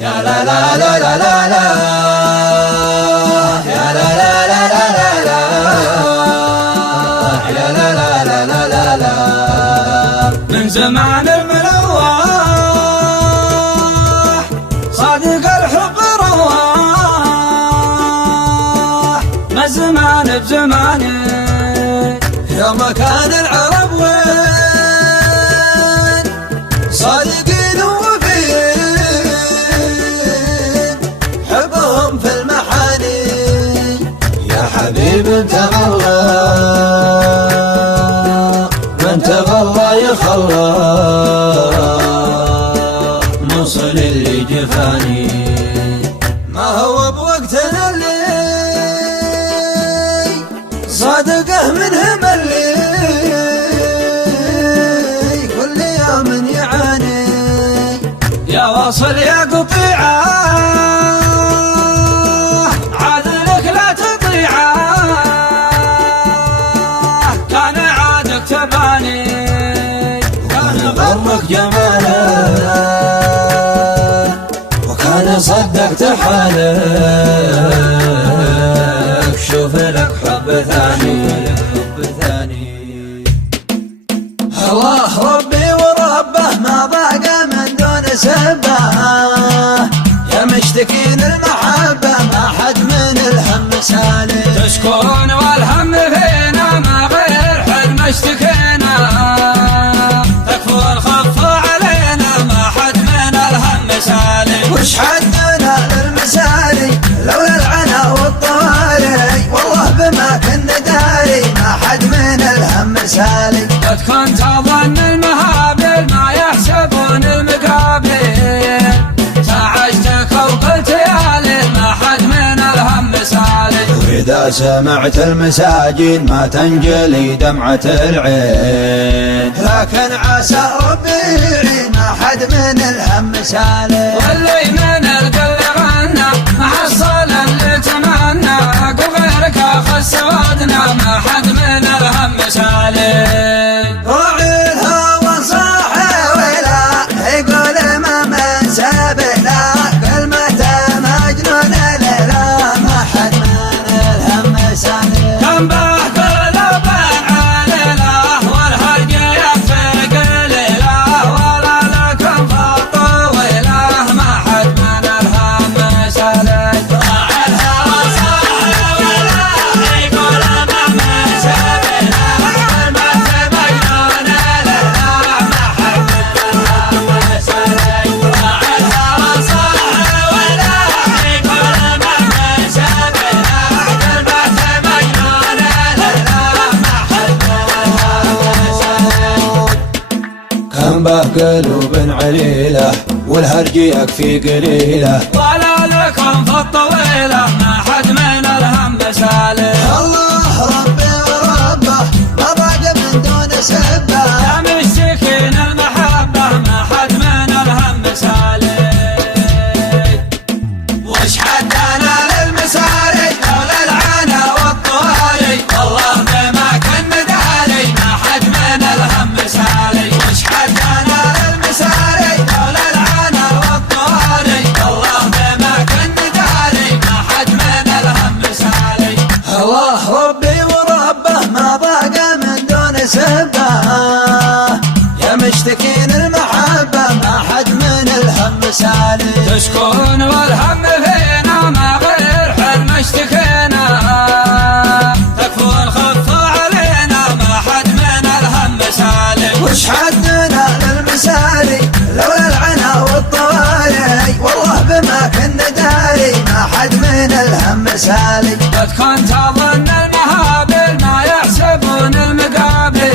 يا لا لا لا لا لا لا، يا لا لا لا لا لا لا، يا لا لا لا لا لا لا. من زمان الملوح صادق الحب رواح، ما زمان بزمانه يا مكان العرب وين صادقين ووفيين، حبهم في المحاني يا حبيب انت غلا، من تغلى يخلى موصل اللي جفاني. ما هو بوقتنا اللي صادقه منهم اللي كل يوم يعاني، يا واصل يا قطيعه عادلك لا تطيعه، كان عادك تباني كان غرك جماله وكان صدقت حالك، شوف لك حب ثاني. الله ربي وربه ما ضاق من دون سبه، يا مشتكين المحبه ما حد من الهم سالي. تشكرون والهم فينا ما غير حد ما اشتكينا، تكفو الخف علينا ما حد من الهم سالي. وش حدنا للمسالي لولا العنا والطواري، والله بما كنا داري ما حد من الهم سالي. قد كنت اظن المهابل ما يحسبون المقابل، تعجتك وقلت يا ليل ما حد من الهم سالي. وإذا سمعت المساجين ما تنجلي دمعة العين، لكن عسى ربي يعين ما حد من الهم سالي. واللي من القلب غنى ما حصل اللي تمنى، وغيرك اخذ سوادنا ما حد من الهم سالي. راعي الهوى صاحي ولا يقول ما من سبيله، كلمته مجنون ليلى ما حد من الهم سالي. كم به قلب عليله والهرج يفرق ليله، ولا لكم فالطويله ما حد من الهم سالي. راعي الهوى صاحي ولا يقول ما من سبيله، كلمته مجنون ليله ما حد من الهم سالي. راعي الهوى صاحي ولا يقول ما من سبيله، كلمته مجنون ليله ما حد من الهم سالي. كم به قلوب عليله والهرج يكفي قليله، ولا لكم في الطويلة ما حد من الهم سالي. الله ربي وربه ما ضاق من دون سبه، يا مشتكين المحبة ما حد من الهم سالي. وش حدنا للمساري لولا العنا والطواري، والله بما كنا داري ما حد من الهم سالي. وش حدنا للمساري لولا العنا والطواري، والله بما كنا داري ما حد من الهم سالي. الله ربي وربه ما ضاق من دون سبه، يا مشتكين المحبه ما حد من الهم سالي. تشكون والهم فينا ما غير حد ما اشتكينا، تكفو الخف علينا ما حد من الهم سالي. وش حدنا للمسالي لولا العنا والطواري، والله بما كنا داري ما حد من الهم سالي. قد كنت اظن المهابل ما يحسبون المقابل،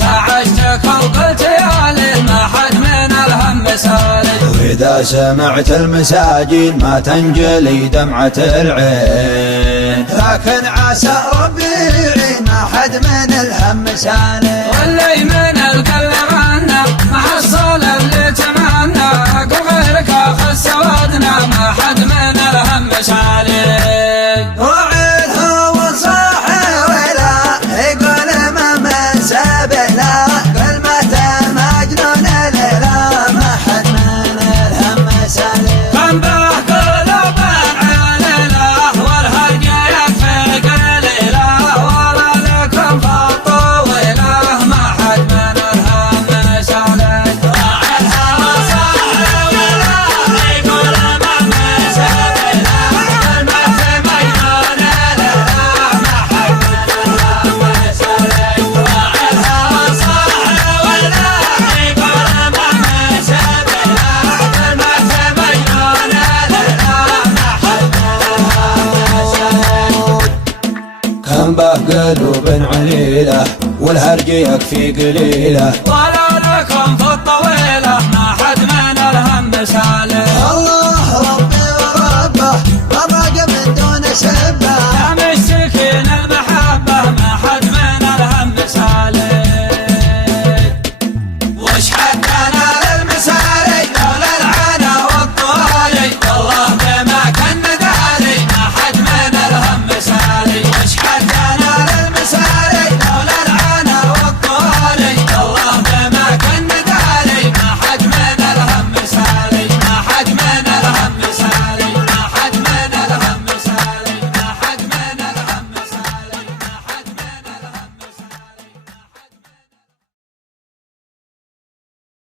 تعجتك وقلت يا ليل ما حد من الهم سالي. وإذا سمعت المساجين ما تنجلي دمعة العين، لكن عسى ربي يعين ما حد من الهم سالي. واللي من القلب غنى ما حصل اللي تمنى، وغيرك اخذ سوادنا ما حد من الهم سالي. راعي الهوى صاحي ولا يقول ما من سبيله، كلمته مجنون ليلى ما حد من الهم سالي. والهرج يكفي قليله.